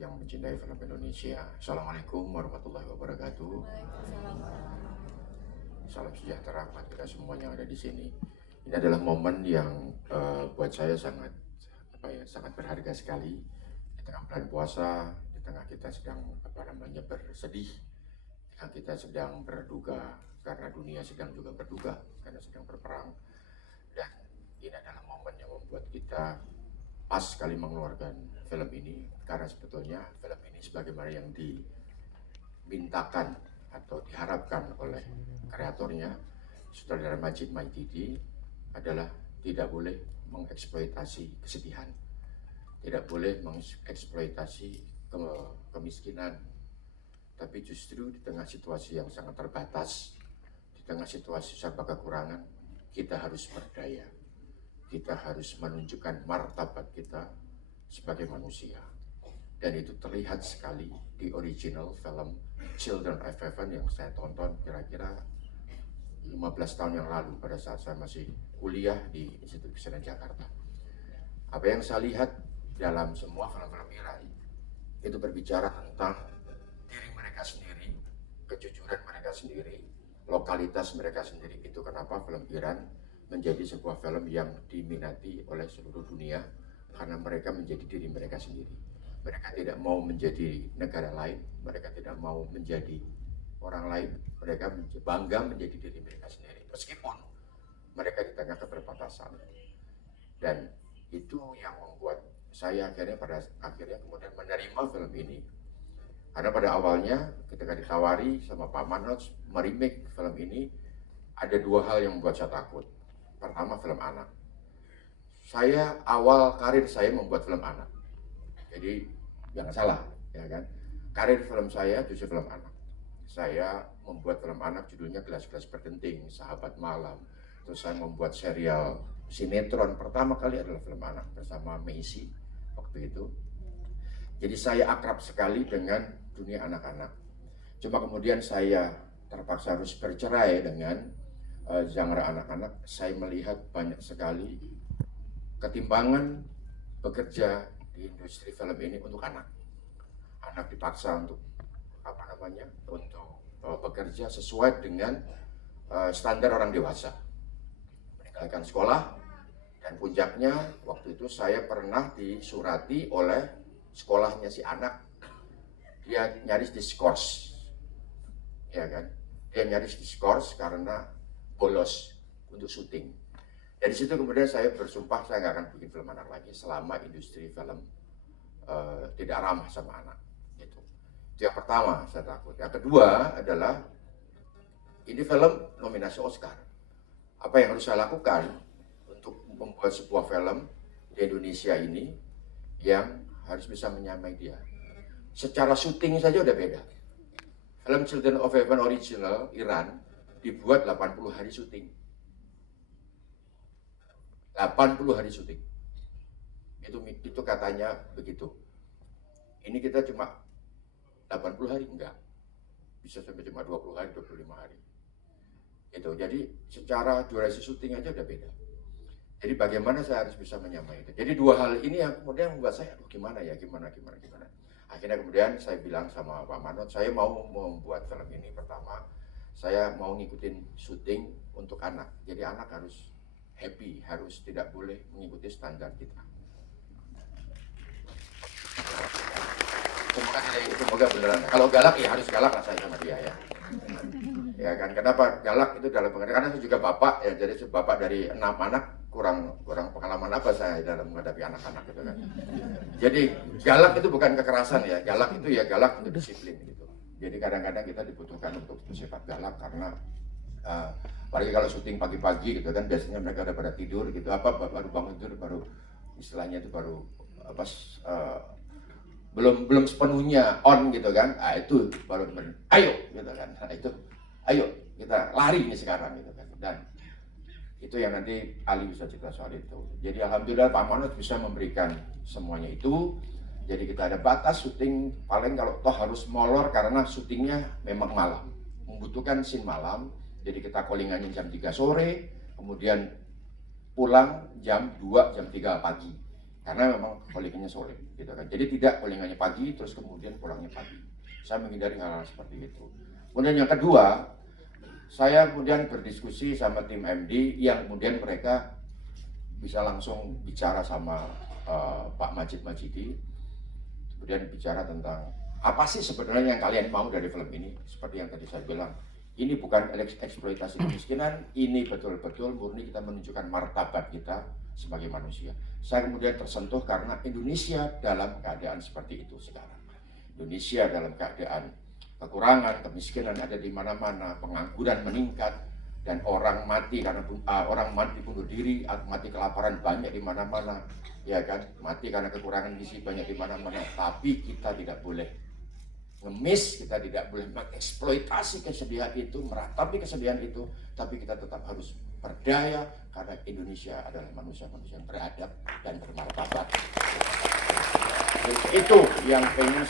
yang mencintai film Indonesia. Assalamualaikum warahmatullahi wabarakatuh. Salam sejahtera buat kita semua yang ada di sini. Ini adalah momen yang buat saya sangat berharga sekali di tengah bulan puasa, di tengah kita sedang bersedih, di tengah kita sedang berduka karena dunia sedang juga berduka karena sedang berperang. Dan ini adalah momen yang membuat kita pas sekali mengeluarkan film ini, karena sebetulnya film ini sebagaimana yang dimintakan atau diharapkan oleh kreatornya, sutradara Majid Maididi, adalah tidak boleh mengeksploitasi kesedihan, tidak boleh mengeksploitasi kemiskinan, tapi justru di tengah situasi yang sangat terbatas, di tengah situasi serba kekurangan, kita harus berdaya. Kita harus menunjukkan martabat kita sebagai manusia. Dan itu terlihat sekali di original film Children of Heaven yang saya tonton kira-kira 15 tahun yang lalu pada saat saya masih kuliah di Institut Kesenian Jakarta. Apa yang saya lihat dalam semua film-film Iran itu berbicara tentang diri mereka sendiri, kejujuran mereka sendiri, lokalitas mereka sendiri. Itu kenapa film Iran menjadi sebuah film yang diminati oleh seluruh dunia, karena mereka menjadi diri mereka sendiri. Mereka tidak mau menjadi negara lain, mereka tidak mau menjadi orang lain, mereka bangga menjadi diri mereka sendiri, meskipun mereka di tengah keterbatasan. Dan itu yang membuat saya pada akhirnya kemudian menerima film ini. Karena pada awalnya ketika ditawari sama Pak Manoj meremake film ini, ada dua hal yang membuat saya takut. Pertama, film anak. Saya awal karir saya membuat film anak. Jadi jangan salah, ya kan? Karir film saya justru film anak. Saya membuat film anak judulnya Gelas-Gelas Bergenting, Sahabat Malam. Terus saya membuat serial sinetron pertama kali adalah film anak bersama Messi waktu itu. Jadi saya akrab sekali dengan dunia anak-anak. Cuma kemudian saya terpaksa harus bercerai dengan genre anak-anak. Saya melihat banyak sekali ketimbangan bekerja di industri film ini untuk anak. Anak dipaksa untuk untuk bekerja sesuai dengan standar orang dewasa, meninggalkan sekolah. Dan puncaknya waktu itu saya pernah disurati oleh sekolahnya si anak, dia nyaris diskors, ya kan? Dia nyaris diskors karena bolos untuk syuting. Dari situ kemudian saya bersumpah saya nggak akan bikin film anak lagi selama industri film tidak ramah sama anak. Itu yang pertama saya takut. Yang kedua adalah ini film nominasi Oscar. Apa yang harus saya lakukan untuk membuat sebuah film di Indonesia ini yang harus bisa menyamai dia? Secara syuting saja udah beda. Film Children of Heaven original Iran dibuat 80 hari syuting. 80 hari syuting. Itu katanya begitu. Ini kita cuma 80 hari, enggak. Bisa sampai cuma 20 hari, 25 hari. Itu. Jadi secara durasi syuting aja udah beda. Jadi bagaimana saya harus bisa menyamai itu. Jadi dua hal ini yang kemudian membuat saya, gimana ya, gimana. Akhirnya kemudian saya bilang sama Pak Manoj, saya mau membuat film ini. Pertama, saya mau ngikutin syuting untuk anak. Jadi anak harus happy, harus tidak boleh mengikuti standar kita. Semoga beneran. Kalau galak ya harus galak lah saya sama dia ya. Ya kan, kenapa galak itu dalam pengertian, karena saya juga bapak ya, jadi bapak dari 6 anak, kurang pengalaman apa saya dalam menghadapi anak-anak gitu kan. Jadi galak itu bukan kekerasan ya, galak itu ya galak untuk disiplin gitu. Jadi kadang-kadang kita dibutuhkan untuk bersifat galak karena apalagi kalau syuting pagi-pagi gitu kan, biasanya mereka udah pada tidur gitu, baru bangun tidur, baru istilahnya itu baru belum sepenuhnya on gitu kan. Itu baru ayo gitu kan. Itu ayo kita lari nih sekarang gitu kan. Dan itu yang nanti Ali bisa cerita soal itu. Jadi alhamdulillah Pak Manoj bisa memberikan semuanya itu. Jadi kita ada batas syuting, paling kalau toh harus molor karena syutingnya memang malam, membutuhkan scene malam. Jadi kita callingannya jam 3 sore, kemudian pulang jam 2, jam 3 pagi. karena memang callingannya sore gitu kan. Jadi tidak callingannya pagi terus kemudian pulangnya pagi. Saya menghindari hal-hal seperti itu. Kemudian yang kedua, saya kemudian berdiskusi sama tim MD yang kemudian mereka bisa langsung bicara sama Pak Majid Majidi, kemudian bicara tentang apa sih sebenarnya yang kalian mau dari film ini. Seperti yang tadi saya bilang, ini bukan eksploitasi kemiskinan, ini betul-betul murni kita menunjukkan martabat kita sebagai manusia. Saya kemudian tersentuh karena Indonesia dalam keadaan seperti itu sekarang. Indonesia dalam keadaan kekurangan, kemiskinan ada di mana-mana, pengangguran meningkat, dan orang mati karena orang mati bunuh diri, mati kelaparan banyak di mana-mana, ya kan? Mati karena kekurangan gizi banyak di mana-mana. Tapi kita tidak boleh ngemis, kita tidak boleh mengeksploitasi kesedihan itu, meratapi kesedihan itu, tapi kita tetap harus berdaya karena Indonesia adalah manusia-manusia yang beradab dan bermartabat. Itu yang pengen